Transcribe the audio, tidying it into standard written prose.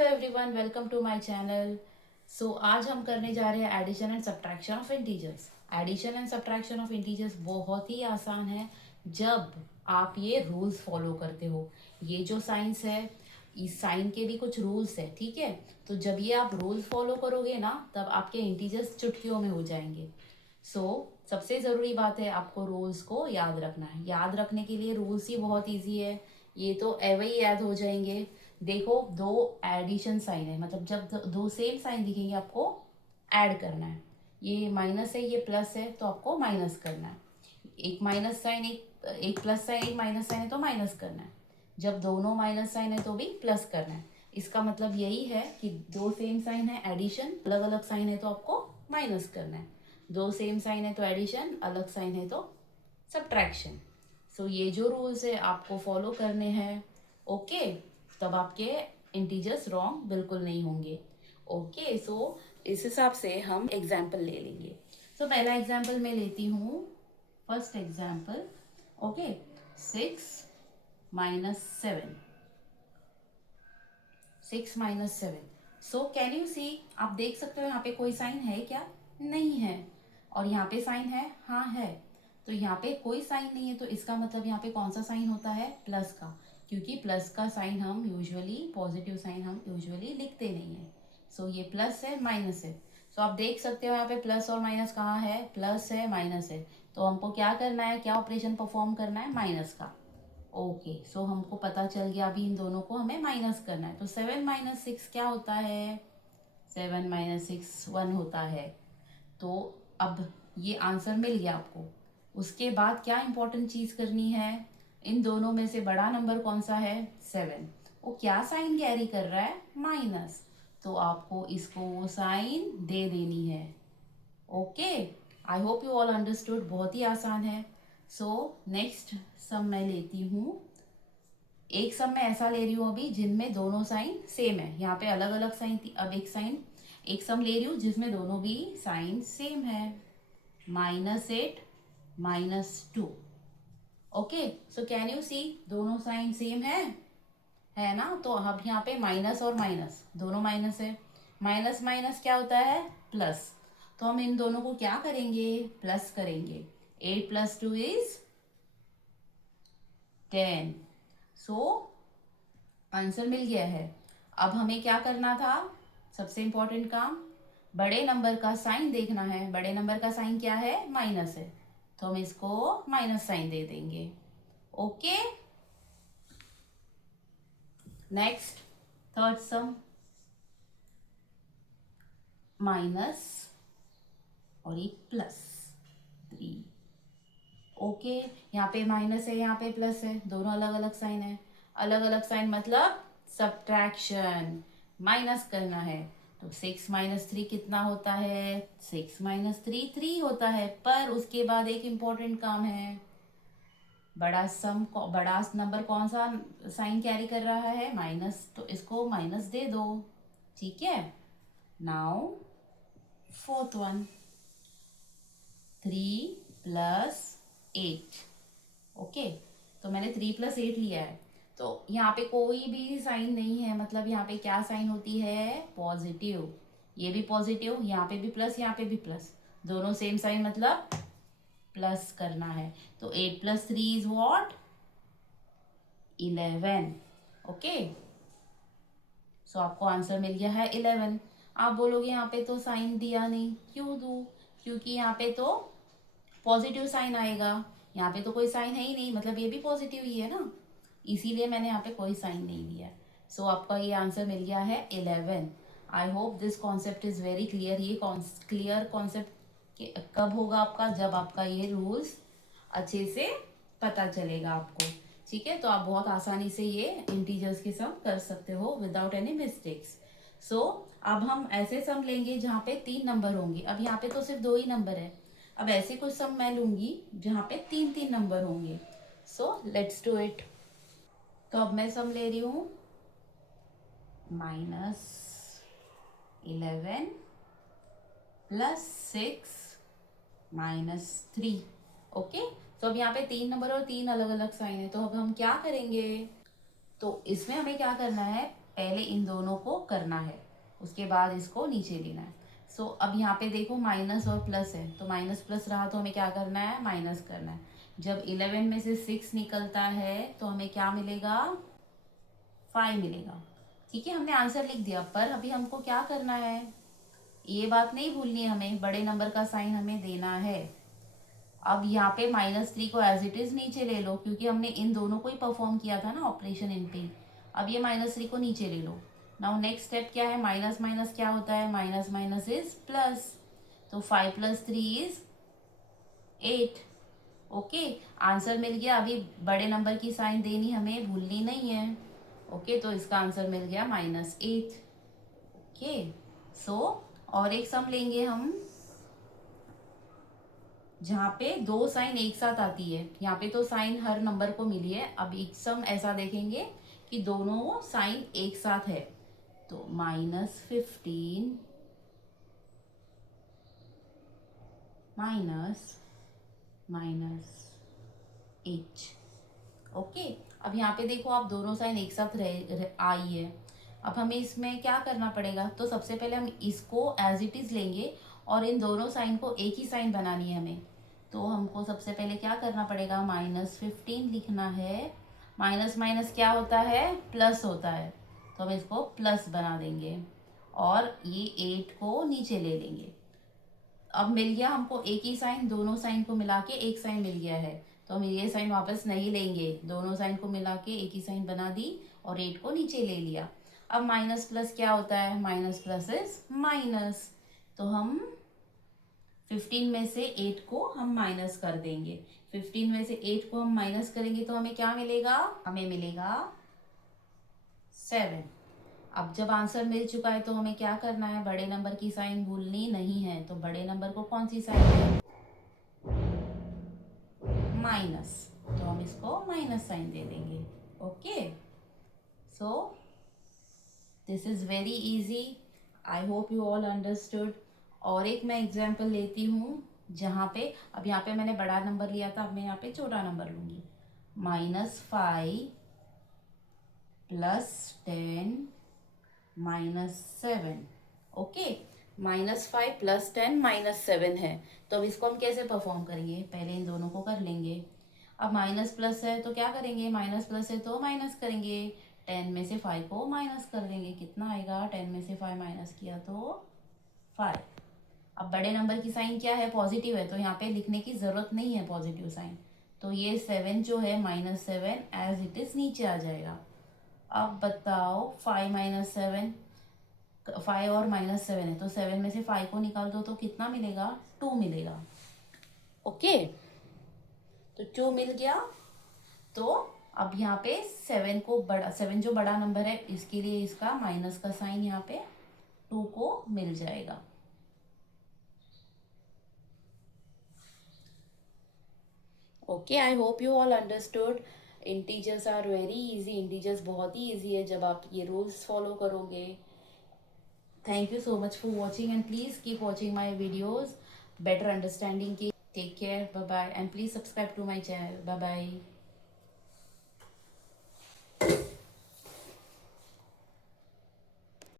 Hello everyone, welcome to my channel. So आज हम करने जा रहे हैं addition and subtraction of integers. Addition and subtraction of integers बहुत ही आसान है जब आप ये रूल्स फॉलो करते हो। ये जो साइंस है, इस साइन के भी कुछ रूल्स है, ठीक है। तो जब ये आप रूल्स फॉलो करोगे ना, तब आपके इंटीजर्स चुटकियों में हो जाएंगे। सबसे ज़रूरी बात है आपको रूल्स को याद रखना है। याद रखने के लिए रूल्स ही बहुत इजी है, ये तो एवे ही याद हो जाएंगे। देखो, दो एडिशन साइन है, मतलब जब दो सेम साइन दिखेंगे आपको ऐड करना है। ये माइनस है, ये प्लस है, तो आपको माइनस करना है। एक माइनस साइन, एक प्लस साइन, एक माइनस साइन है तो माइनस करना है। जब दोनों माइनस साइन है तो भी प्लस करना है। इसका मतलब यही है कि दो सेम साइन है एडिशन, अलग अलग साइन है तो आपको माइनस करना है। दो सेम साइन है तो एडिशन, अलग साइन है तो सब्ट्रैक्शन। ये जो रूल्स है आपको फॉलो करने हैं, ओके। तब आपके इंटीजर्स रॉन्ग बिल्कुल नहीं होंगे। ओके, इस हिसाब से हम एग्जाम्पल ले लेंगे। पहला एग्जाम्पल मैं लेती हूँ, first example. Okay, 6 - 7, 6 - 7। Can you see, आप देख सकते हो यहाँ पे कोई साइन है क्या? नहीं है। और यहाँ पे साइन है? हाँ है। तो यहाँ पे कोई साइन नहीं है, तो इसका मतलब यहाँ पे कौन सा साइन होता है? प्लस का। क्योंकि प्लस का साइन हम यूजुअली, पॉजिटिव साइन हम यूजुअली लिखते नहीं है। ये प्लस है, माइनस है। आप देख सकते हो यहाँ पे प्लस और माइनस कहाँ है? प्लस है, माइनस है। तो हमको क्या करना है, क्या ऑपरेशन परफॉर्म करना है? माइनस का। ओके, हमको पता चल गया अभी इन दोनों को हमें माइनस करना है। तो 7 - 6 क्या होता है? 7 - 6 1 होता है। तो अब ये आंसर मिल गया आपको। उसके बाद क्या इंपॉर्टेंट चीज़ करनी है? इन दोनों में से बड़ा नंबर कौन सा है? 7। वो क्या साइन कैरी कर रहा है? माइनस। तो आपको इसको वो साइन दे देनी है। Okay, I hope you all understood. बहुत ही आसान है। नेक्स्ट सम मैं लेती हूँ। एक सम मैं ऐसा ले रही हूँ अभी जिनमें दोनों साइन सेम है। यहाँ पे अलग अलग साइन थी, अब एक सम ले रही हूँ जिसमें दोनों भी साइन सेम है। -8 -2। ओके, कैन यू सी, दोनों साइन सेम है ना? तो अब यहाँ पे माइनस और माइनस, दोनों माइनस है। माइनस माइनस क्या होता है? प्लस। तो हम इन दोनों को क्या करेंगे? प्लस करेंगे। 8 + 2 = 10। आंसर मिल गया है। अब हमें क्या करना था? सबसे इंपॉर्टेंट काम, बड़े नंबर का साइन देखना है। बड़े नंबर का साइन क्या है? माइनस है। तो हम इसको माइनस साइन दे देंगे। ओके, नेक्स्ट, थर्ड सम। माइनस और एक +3। ओके, यहाँ पे माइनस है, यहाँ पे प्लस है, दोनों अलग अलग साइन है। अलग अलग साइन मतलब सब्ट्रैक्शन, माइनस करना है। तो 6 - 3 कितना होता है? 6 - 3 3 होता है। पर उसके बाद एक इम्पोर्टेंट काम है। बड़ा नंबर कौन सा साइन कैरी कर रहा है? माइनस। तो इसको माइनस दे दो, ठीक है। Now fourth one, 3 + 8। ओके, तो मैंने 3 + 8 लिया है। तो यहाँ पे कोई भी साइन नहीं है, मतलब यहाँ पे क्या साइन होती है? पॉजिटिव। ये भी पॉजिटिव, यहाँ पे भी प्लस, यहाँ पे भी प्लस, दोनों सेम साइन, मतलब प्लस करना है। तो 8 + 3 इज वॉट? 11। ओके, आपको आंसर मिल गया है 11। आप बोलोगे यहाँ पे तो साइन दिया नहीं, क्यों दूँ? क्योंकि यहाँ पे तो पॉजिटिव साइन आएगा, यहाँ पे तो कोई साइन है ही नहीं, मतलब ये भी पॉजिटिव ही है ना, इसीलिए मैंने यहाँ पे कोई साइन नहीं दिया। आपका ये आंसर मिल गया है 11। I hope this concept is very clear. ये क्लियर कॉन्सेप्ट कब होगा आपका? जब आपका ये रूल्स अच्छे से पता चलेगा आपको, ठीक है। तो आप बहुत आसानी से ये इंटीजर्स के सम कर सकते हो विदाउट एनी मिस्टेक्स। अब हम ऐसे सम लेंगे जहाँ पे 3 नंबर होंगे। अब यहाँ पे तो सिर्फ 2 ही नंबर है। अब ऐसे कुछ सम मैं लूंगी जहाँ पे 3 3 नंबर होंगे। Let's do it. तो अब मैं सम ले रही हूँ, -11 + 6 - 3। ओके, अब यहाँ पे 3 नंबर और 3 अलग अलग साइन है। तो अब हम क्या करेंगे? तो इसमें हमें क्या करना है? पहले इन दोनों को करना है, उसके बाद इसको नीचे लेना है। सो अब यहाँ पे देखो माइनस और प्लस है, तो माइनस प्लस रहा तो हमें क्या करना है, माइनस करना है। जब 11 में से 6 निकलता है तो हमें क्या मिलेगा, 5 मिलेगा। ठीक है, हमने आंसर लिख दिया, पर अभी हमको क्या करना है, ये बात नहीं भूलनी है, हमें बड़े नंबर का साइन हमें देना है। अब यहाँ पे -3 को एज इट इज नीचे ले लो, क्योंकि हमने इन दोनों को ही परफॉर्म किया था ना ऑपरेशन इन पे। अब ये -3 को नीचे ले लो। नाउ नेक्स्ट स्टेप क्या है, माइनस माइनस क्या होता है, माइनस माइनस इज प्लस। तो 5 + 3 इज 8। ओके, आंसर मिल गया। अभी बड़े नंबर की साइन देनी हमें भूलनी नहीं है। ओके, तो इसका आंसर मिल गया -8। ओके, सो और एक सम लेंगे हम, जहाँ पे दो साइन एक साथ आती है। यहाँ पे तो साइन हर नंबर को मिली है। अब एक सम ऐसा देखेंगे कि दोनों साइन एक साथ है, तो -15 -8। ओके, अब यहाँ पे देखो आप, दोनों साइन एक साथ आई है। अब हमें इसमें क्या करना पड़ेगा, तो सबसे पहले हम इसको एज इट इज लेंगे और इन दोनों साइन को एक ही साइन बनानी है हमें। तो हमको सबसे पहले क्या करना पड़ेगा, -15 लिखना है। माइनस माइनस क्या होता है, प्लस होता है, तो हम इसको प्लस बना देंगे और ये 8 को नीचे ले लेंगे। अब मिल गया हमको एक ही साइन, दोनों साइन को मिला के एक साइन मिल गया है, तो हम ये साइन वापस नहीं लेंगे, दोनों साइन को मिला के एक ही साइन बना दी और 8 को नीचे ले लिया। अब माइनस प्लस क्या होता है, माइनस प्लस इज माइनस, तो हम 15 में से 8 को हम माइनस कर देंगे। 15 में से 8 को हम माइनस करेंगे तो हमें क्या मिलेगा, हमें मिलेगा 7। अब जब आंसर मिल चुका है तो हमें क्या करना है, बड़े नंबर की साइन भूलनी नहीं है। तो बड़े नंबर को कौन सी साइन है, माइनस, तो हम इसको माइनस साइन दे देंगे। Okay, so this is very easy, I hope you all understood. और एक मैं एग्जाम्पल लेती हूँ, जहाँ पे अब यहाँ पे मैंने बड़ा नंबर लिया था, अब मैं यहाँ पे छोटा नंबर लूंगी। -5 + 10 -7। ओके, -5 + 10 -7 है, तो अब इसको हम कैसे परफॉर्म करेंगे, पहले इन दोनों को कर लेंगे। अब माइनस प्लस है तो क्या करेंगे, माइनस प्लस है तो माइनस करेंगे। 10 में से 5 को माइनस कर देंगे, कितना आएगा, 10 में से 5 माइनस किया तो 5। अब बड़े नंबर की साइन क्या है, पॉजिटिव है, तो यहाँ पे लिखने की ज़रूरत नहीं है पॉजिटिव साइन, तो ये 7 जो है -7 एज इट इज़ नीचे आ जाएगा। अब बताओ 5 - 7, 5 और -7 है, तो 7 में से 5 को निकाल दो तो कितना मिलेगा, 2 मिलेगा। ओके, तो 2 मिल गया। तो अब यहाँ पे 7 को बड़ा, 7 जो बड़ा नंबर है, इसके लिए इसका माइनस का साइन यहाँ पे 2 को मिल जाएगा। Okay, I hope you all understood. Integers are very easy, integers बहुत ही इजी है जब आप ये रूल्स फॉलो करोगे। Thank you so much for watching and please keep watching my videos better understanding की। Take care, bye bye, and please subscribe to my channel. Bye bye.